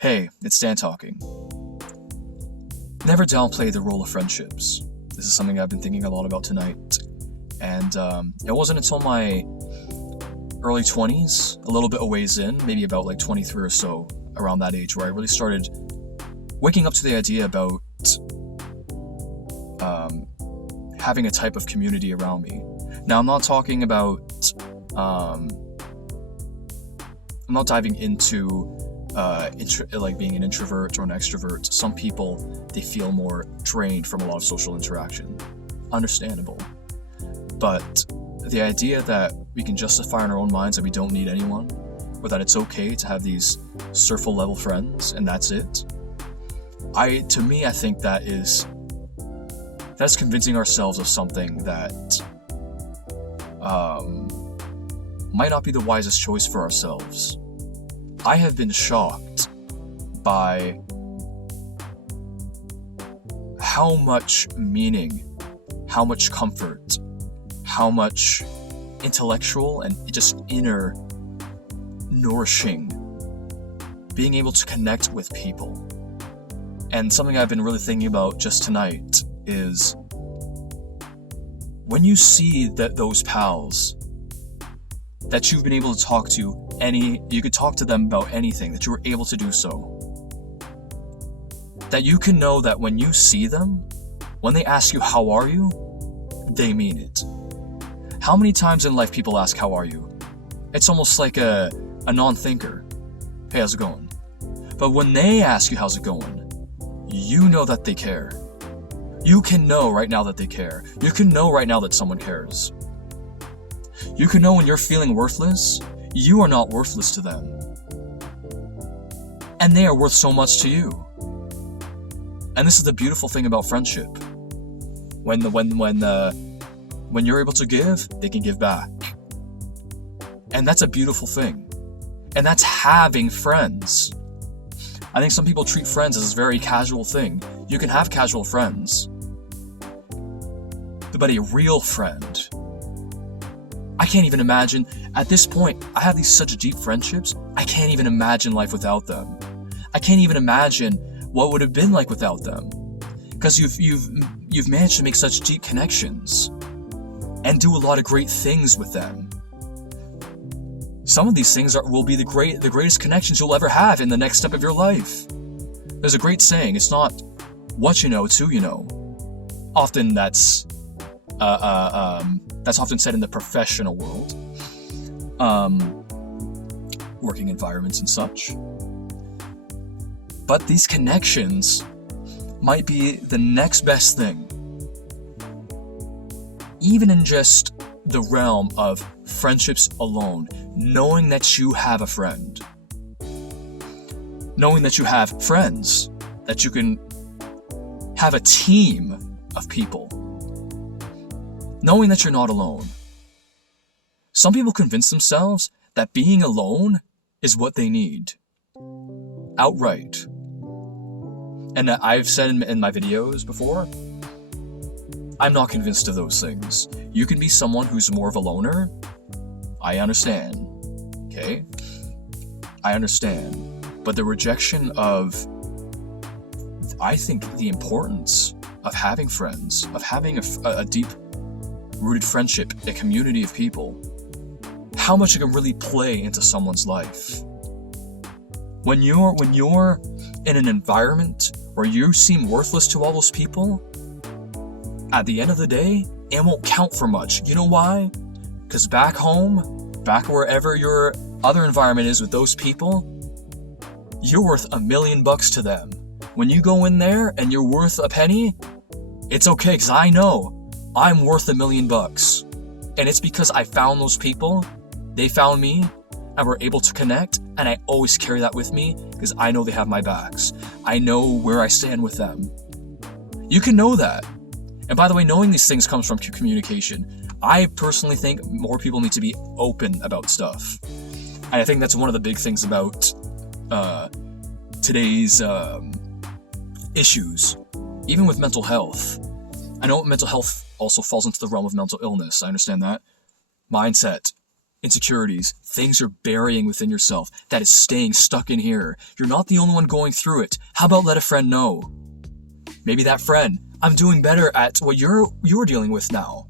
Hey, it's Dan talking. Never downplay the role of friendships. This is something I've been thinking a lot about tonight. And it wasn't until my early 20s, a little bit a ways in, maybe about like 23 or so, around that age, where I really started waking up to the idea about having a type of community around me. Now, I'm not talking about, I'm not diving into like being an introvert or an extrovert. Some people, they feel more drained from a lot of social interaction. Understandable. But the idea that we can justify in our own minds that we don't need anyone, or that it's okay to have these circle level friends and that's it, I think that's convincing ourselves of something that might not be the wisest choice for ourselves. I have been shocked by how much meaning, how much comfort, how much intellectual and just inner nourishing being able to connect with people. And something I've been really thinking about just tonight is when you see those pals that you've been able to talk to, you could talk to them about anything, that you were able to do so. That you can know that when you see them, when they ask you, how are you? They mean it. How many times in life people ask, how are you? It's almost like a non-thinker. Hey, how's it going? But when they ask you, how's it going? You know that they care. You can know right now that they care. You can know right now that someone cares. You can know when you're feeling worthless, you are not worthless to them. And they are worth so much to you. And this is the beautiful thing about friendship. When you're able to give, they can give back. And that's a beautiful thing. And that's having friends. I think some people treat friends as a very casual thing. You can have casual friends. But a real friend, I can't even imagine, at this point, I have these such deep friendships, I can't even imagine life without them. I can't even imagine what would have been like without them. Because you've managed to make such deep connections and do a lot of great things with them. Some of these things will be the greatest connections you'll ever have in the next step of your life. There's a great saying, it's not what you know, it's who you know. Often that's often said in the professional world, working environments and such. But these connections might be the next best thing, even in just the realm of friendships alone. Knowing that you have a friend, knowing that you have friends, that you can have a team of people, knowing that you're not alone. Some people convince themselves that being alone is what they need. Outright. And I've said in my videos before, I'm not convinced of those things. You can be someone who's more of a loner. I understand. Okay? I understand. But the rejection of, I think, the importance of having friends, of having a deep-rooted friendship, a community of people, how much it can really play into someone's life. When you're in an environment where you seem worthless to all those people, at the end of the day, it won't count for much. You know why? Because back home, back wherever your other environment is with those people, you're worth $1 million to them. When you go in there and you're worth a penny, it's okay, because I know I'm worth $1 million. And it's because I found those people, they found me, and we're able to connect, and I always carry that with me because I know they have my backs. I know where I stand with them. You can know that. And by the way, knowing these things comes from communication. I personally think more people need to be open about stuff. And I think that's one of the big things about today's issues, even with mental health. I know mental health also falls into the realm of mental illness. I understand that. Mindset. insecurities, things you're burying within yourself that is staying stuck in here. You're not the only one going through it. How about let a friend know? Maybe that friend, I'm doing better at what you're dealing with now.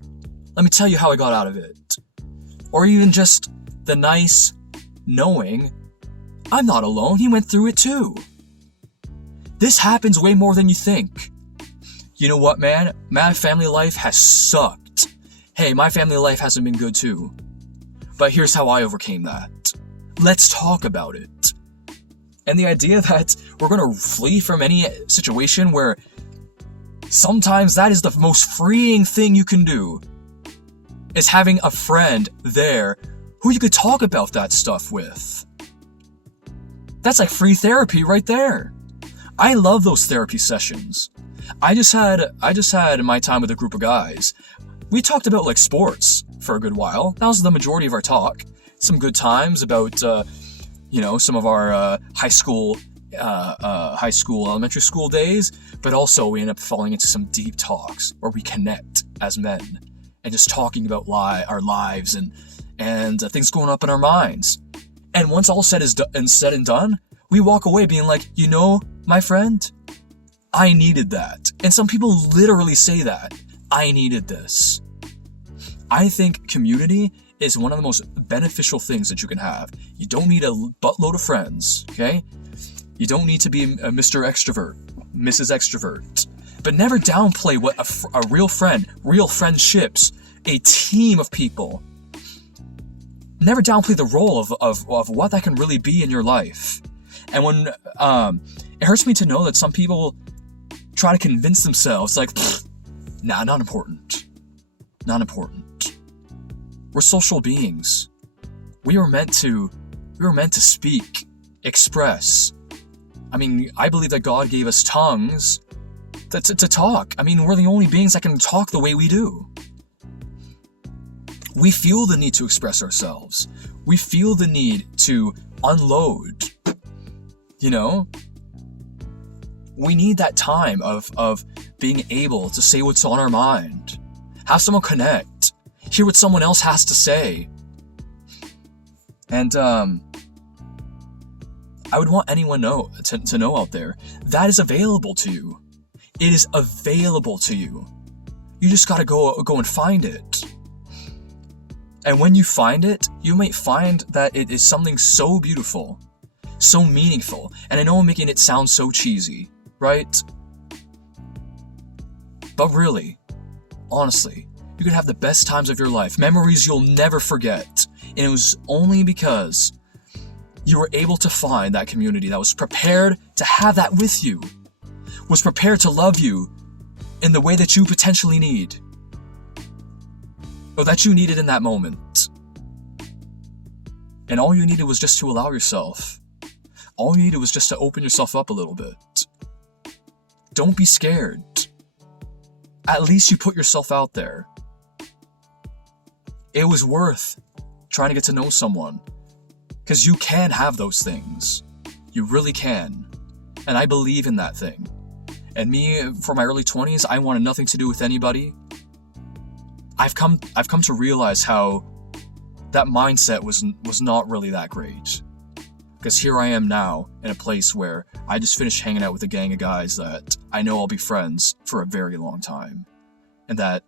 Let me tell you how I got out of it. Or even just the nice knowing, I'm not alone, he went through it too. This happens way more than you think. You know what, man? My family life has sucked. Hey, my family life hasn't been good too. But here's how I overcame that. Let's talk about it. And the idea that we're going to flee from any situation where sometimes that is the most freeing thing you can do, is having a friend there who you could talk about that stuff with. That's like free therapy right there. I love those therapy sessions. I just had my time with a group of guys. We talked about like sports for a good while. That was the majority of our talk. Some good times about some of our high school, elementary school days, but also we end up falling into some deep talks where we connect as men and just talking about our lives and things going up in our minds. And once all said and done, we walk away being like, my friend, I needed that. And some people literally say that. I needed this. I think community is one of the most beneficial things that you can have. You don't need a buttload of friends, okay? You don't need to be a Mr. Extrovert, Mrs. Extrovert. But never downplay what a real friend, real friendships, a team of people. Never downplay the role of what that can really be in your life. And when it hurts me to know that some people try to convince themselves, like, nah, not important. Not important. We're social beings. We were meant to speak, express. I mean, I believe that God gave us tongues to talk. I mean, we're the only beings that can talk the way we do. We feel the need to express ourselves. We feel the need to unload. We need that time of being able to say what's on our mind. Have someone connect. Hear what someone else has to say. And I would want anyone to know out there that is available to you. It is available to you. You just gotta go and find it. And when you find it, you might find that it is something so beautiful, so meaningful. And I know I'm making it sound so cheesy, right? But really, honestly, you could have the best times of your life, memories you'll never forget. And it was only because you were able to find that community that was prepared to have that with you, was prepared to love you in the way that you potentially need, or that you needed in that moment. And all you needed was just to allow yourself. All you needed was just to open yourself up a little bit. Don't be scared. At least you put yourself out there. It was worth trying to get to know someone, because you can have those things. You really can. And I believe in that thing. And me, for my early 20s, I wanted nothing to do with anybody. I've come to realize how that mindset was not really that great. Because here I am now in a place where I just finished hanging out with a gang of guys that I know I'll be friends for a very long time. And that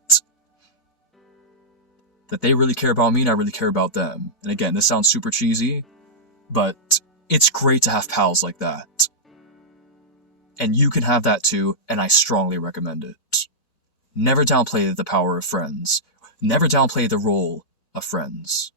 they really care about me and I really care about them. And again, this sounds super cheesy, but it's great to have pals like that. And you can have that too, and I strongly recommend it. Never downplay the power of friends. Never downplay the role of friends.